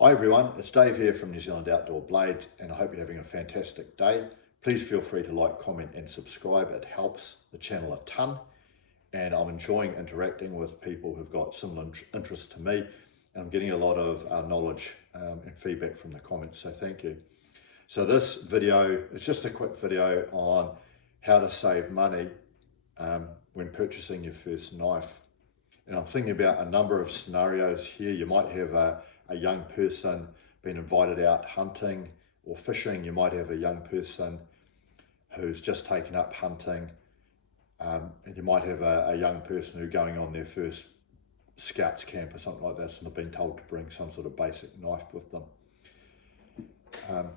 Hi everyone, it's Dave here from New Zealand Outdoor Blades, and I hope you're having a fantastic day. Please feel free to like, comment and subscribe. It helps the channel a ton, and I'm enjoying interacting with people who've got similar interests to me, and I'm getting a lot of knowledge and feedback from the comments, so thank you. So this video is just a quick video on how to save money when purchasing your first knife. And I'm thinking about a number of scenarios here. You might have a young person being invited out hunting or fishing. You might have a young person who's just taken up hunting. And you might have a young person who's going on their first scouts camp or something like that, and they've been told to bring some sort of basic knife with them.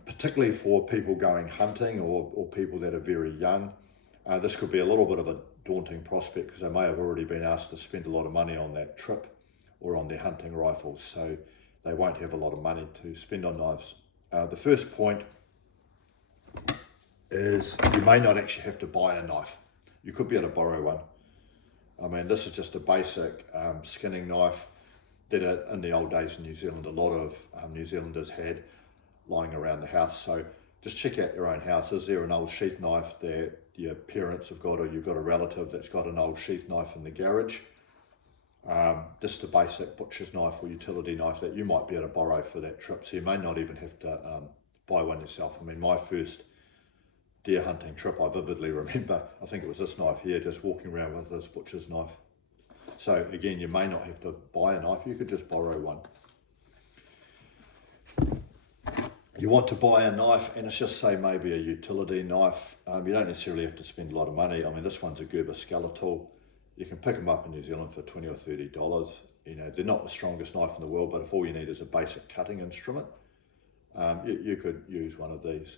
Particularly for people going hunting or people that are very young, this could be a little bit of a daunting prospect because they may have already been asked to spend a lot of money on that trip or on their hunting rifles, so they won't have a lot of money to spend on knives. The first point is you may not actually have to buy a knife. You could be able to borrow one. I mean, this is just a basic skinning knife that in the old days in New Zealand, a lot of New Zealanders had lying around the house. So just check out your own house. Is there an old sheath knife that your parents have got, or you've got a relative that's got an old sheath knife in the garage? Just a basic butcher's knife or utility knife that you might be able to borrow for that trip. So you may not even have to buy one yourself. I mean, my first deer hunting trip, I vividly remember, I think it was this knife here, just walking around with this butcher's knife. So again, you may not have to buy a knife, you could just borrow one. You want to buy a knife, and it's just say maybe a utility knife. You don't necessarily have to spend a lot of money. I mean, this one's a Gerber Skeletal. You can pick them up in New Zealand for $20 or $30. You know, they're not the strongest knife in the world, but if all you need is a basic cutting instrument, you could use one of these.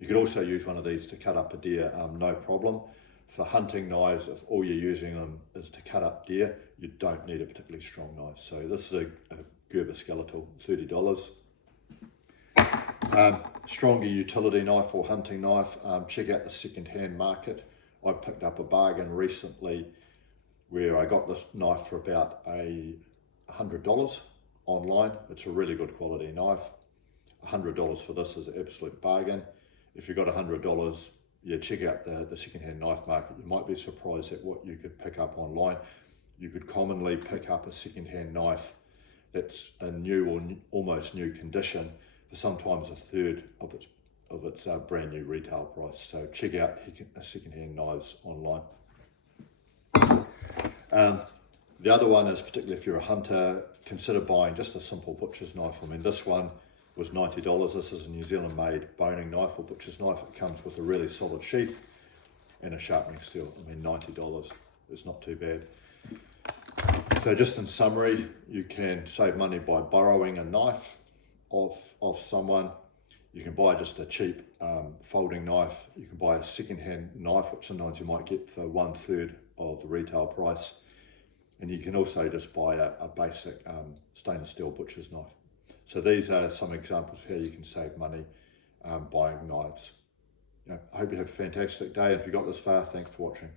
You could also use one of these to cut up a deer, no problem. For hunting knives, if all you're using them is to cut up deer, you don't need a particularly strong knife. So this is a Gerber Skeletal, $30. Stronger utility knife or hunting knife, check out the second-hand market. I picked up a bargain recently where I got this knife for about $100 online. It's a really good quality knife. $100 for this is an absolute bargain. If you've got $100, yeah, check out the second-hand knife market. You might be surprised at what you could pick up online. You could commonly pick up a second-hand knife that's in new or almost new condition for sometimes a third of its brand new retail price. So check out second-hand knives online. The other one is, particularly if you're a hunter, consider buying just a simple butcher's knife. I mean, this one was $90. This is a New Zealand made boning knife or butcher's knife. It comes with a really solid sheath and a sharpening steel. I mean, $90 is not too bad. So just in summary, you can save money by borrowing a knife off someone. You can buy just a cheap folding knife. You can buy a second-hand knife, which sometimes you might get for 1/3 of the retail price. And you can also just buy a basic stainless steel butcher's knife. So these are some examples of how you can save money buying knives. I hope you have a fantastic day. If you got this far, thanks for watching.